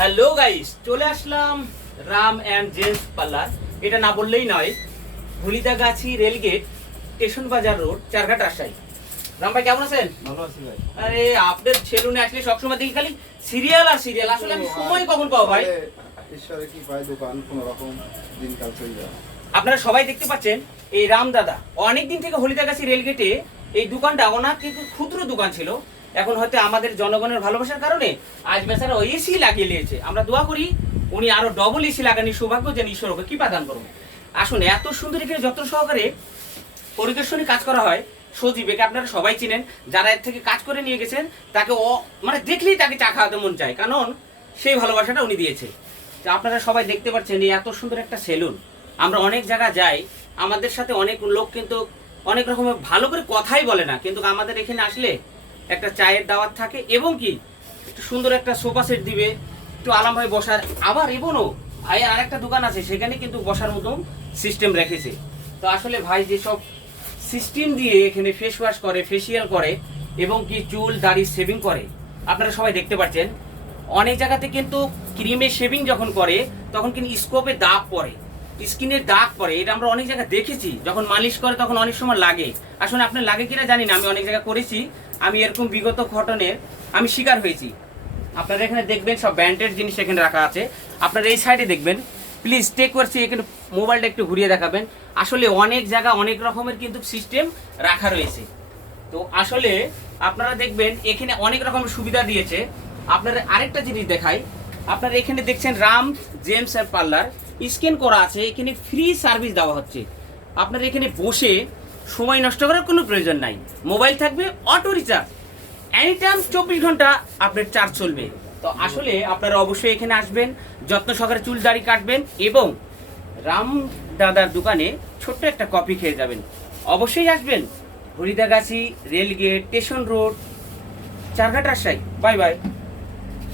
Hello guys চলে আসলাম Ram and gents parlour. এটা না বললেই নয় Bhulidagachhi rail gate station Bazar road Charghat Rajshahi. Ram ভাই কেমন আছেন? ভালো আছি ভাই। আরে আপনার সেলুনে আসলে সবসময় দেখি খালি সিরিয়াল আর সিরিয়াল আসলে আমি সময় কখন পাবো ভাই? ঈশ্বরে কি পায় দোকান কোন রকম দিনকাল চলে যায় আপনারা সবাই দেখতে পাচ্ছেন এই রাম দাদা। অনেকদিন থেকে হলিদাগাছি রেলগেটে এই দোকানটা ওনার কিন্তু ক্ষুদ্র দোকান ছিল। এখন হয়তো আমাদের জনগণের ভালোবাসার কারণে আজ বেচারা ওই এসি লাগিয়ে নিয়েছে। আমরা দোয়া করি উনি আরও ডবল এসি লাগানোর সৌভাগ্য যেন ঈশ্বর ওকে কৃপা দান করুন। আসুন, এত সুন্দর এখানে যত্ন সহকারে পরিদর্শনী কাজ করা হয়। সজীব একে আপনারা সবাই চিনেন। যারা এর থেকে কাজ করে নিয়ে গেছেন, তাকে ও মানে দেখলেই তাকে চা খাওয়াতে মন চায়। কারণ সেই ভালোবাসাটা উনি দিয়েছে। তো আপনারা সবাই দেখতে পাচ্ছেন এই এত সুন্দর একটা সেলুন। আমরা অনেক জায়গা যাই, আমাদের সাথে অনেক লোক কিন্তু অনেক রকমের ভালো করে কথাই বলে না। কিন্তু আমাদের এখানে আসলে একটা চায়ের দাওয়াত থাকে এবং কি একটু সুন্দর একটা সোফা সেট দিবে, একটু আরাম হয়ে বসার। আবার এবনও ভাই আর একটা দোকান আছে, সেখানে কিন্তু বসার মতো সিস্টেম রেখেছে। তো আসলে ভাই যেসব সিস্টেম দিয়ে এখানে ফেস ওয়াশ করে ফেসিয়াল করে এবং কি চুল, দাড়ি শেভিং করে, আপনারা সবাই দেখতে পাচ্ছেন, অনেক জায়গাতে কিন্তু ক্রিমে শেভিং যখন করে, তখন কিন্তু স্কোপে দাগ পড়ে। স্কিনের দাগ পড়ে, এটা আমরা অনেক জায়গায় দেখেছি। যখন মালিশ করে তখন অনেক সময় লাগে। আসলে আপনার লাগে কিনা জানি না, আমি অনেক জায়গায় করেছি। আমি এরকম বিগত ঘটনের আমি শিকার হয়েছি। আপনারা এখানে দেখবেন সব ব্র্যান্ডেড জিনিস এখানে রাখা আছে। আপনারা এই সাইডে দেখবেন। প্লিজ টেক করছি এখানে মোবাইলটা একটু ঘুরিয়ে দেখাবেন। আসলে অনেক জায়গা, অনেক রকমের কিন্তু সিস্টেম রাখা রয়েছে। তো আসলে আপনারা দেখবেন, এখানে অনেক রকমের সুবিধা দিয়েছে। আপনারা আরেকটা জিনিস দেখাই। আপনারা এখানে দেখছেন Ram gents and parlour. Scan করা আছে, এখানে ফ্রি সার্ভিস দেওয়া হচ্ছে। আপনারা এখানে বসে সময় নষ্ট করার কোনো প্রয়োজন নাই। মোবাইল থাকবে অটো রিচার্জ। এনি টাইম চব্বিশ ঘণ্টা আপনার চার্জ চলবে। তো আসলে আপনারা অবশ্যই এখানে আসবেন, যত্ন সহকারে চুল দাড়ি কাটবেন এবং রাম দাদার দোকানে ছোট্ট একটা কপি খেয়ে যাবেন। অবশ্যই আসবেন। Haridagachhi, rail gate, station road, Charghat Rajshahi. Bye bye.